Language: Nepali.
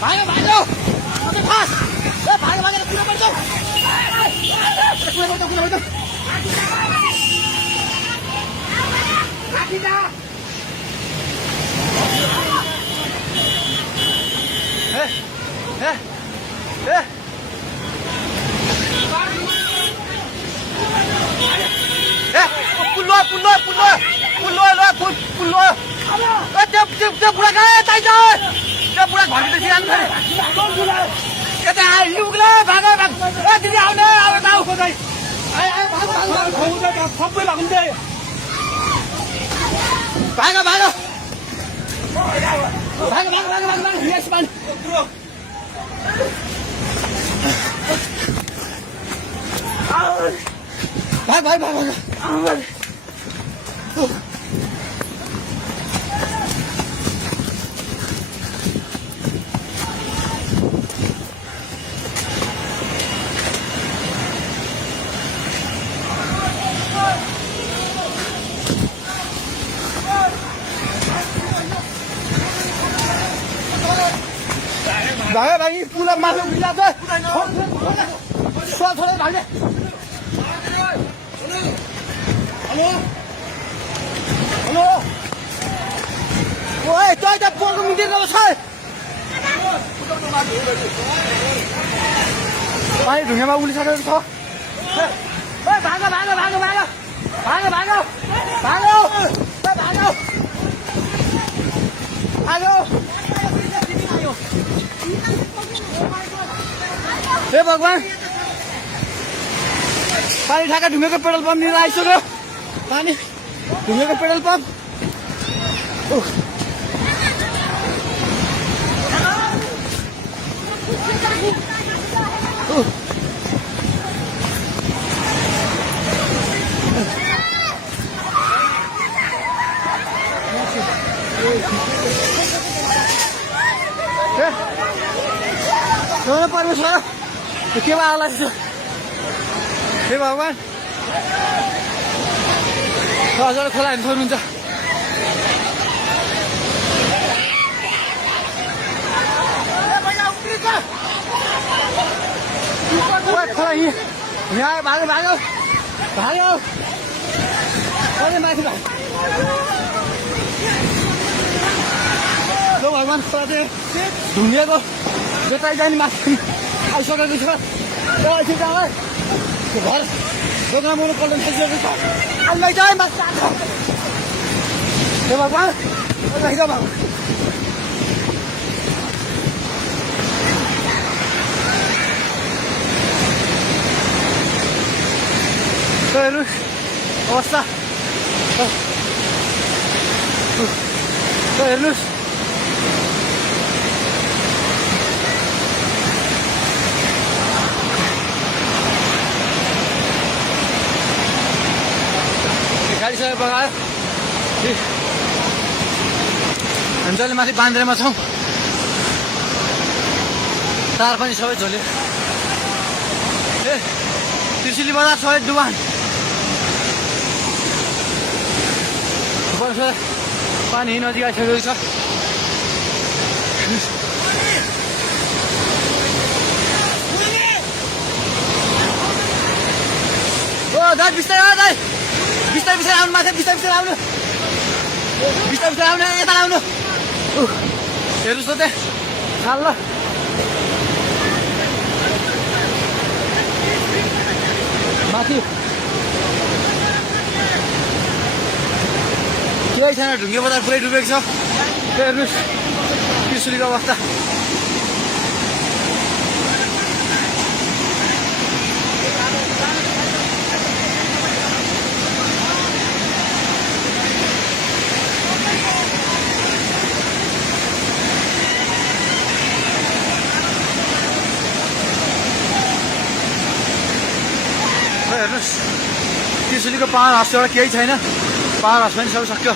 भाग्यो भाग्यो फास ए भाग्यो भागेर कुरो पर्छ कुरो पर्छ राखिदा ए ए ए पुल्लो पुल्लो पुल्लो पुल्लो ल पुल्लो ए त्यो बुढा कहाँ ताइ छ त्यो बुढा घरभित्र सिरान गरे यता लुग्ला भागो भाग ए दिदी आउने आउ आउ खोइ आइ भाग भाग सबै भाग्दै भागो भागो भागो भागो भागो भागो यस मान भाग भाग भाग भाग भागे भागी पुला माथि उभिला छ छोडे भाग्ने हेलो हेलो ओए तै त पोको मुन्तिर छ पानी ढुङ्गामा उलिसकेको छ ओए भागो भागो भागो भागो भागो भागो भागो ओए भागो भागो हे भगवान पानी ठाका ढुङ्गेको पेट्रोल पम्प लिएर आइसक्यो पानी ढुङ्गेको पेट्रोल पम्प परमेश्वर के आला हे भगवान हजुर खोला हेर्नु सक्नुहुन्छ खोला यहाँ भाग्यो भाग्यो भाग्यो माथि भाग्यो भगवान खोला चाहिँ ढुङ्गेको जोताइ जाने माथि आइसकेको छ घर दोकान मुनि पल्ट थालिसकेको छ अलमै चाहिँ माथि हे भगवान हेर्नु अवस्था हेर्नुहोस् गाडी सबै बगायो हामी जहिले माथि बान्द्रेमा छौँ तार पनि सबै झोल्यो ए त्रिशुली बजार सबै डुबान पानी नजिक आइसकेको छ ओ दाइ बिस्तारै दाइ बिस्तारै बिस्तारै आउनु माथि बिस्तारै बिस्तारै आउनु बिस्तारै बिस्तारै आउनु यता आउनु हेर्नुहोस् त त्यहाँ खाल ल माथि केही छैन ढुङ्गे बजार पुरै डुबेको छ हेर्नुहोस् त्रिशुलीको अवस्था हेर्नुहोस् त्रिशुलीको पावर हाउस एउटा केही छैन पावर हाउस पनि सबै सक्यो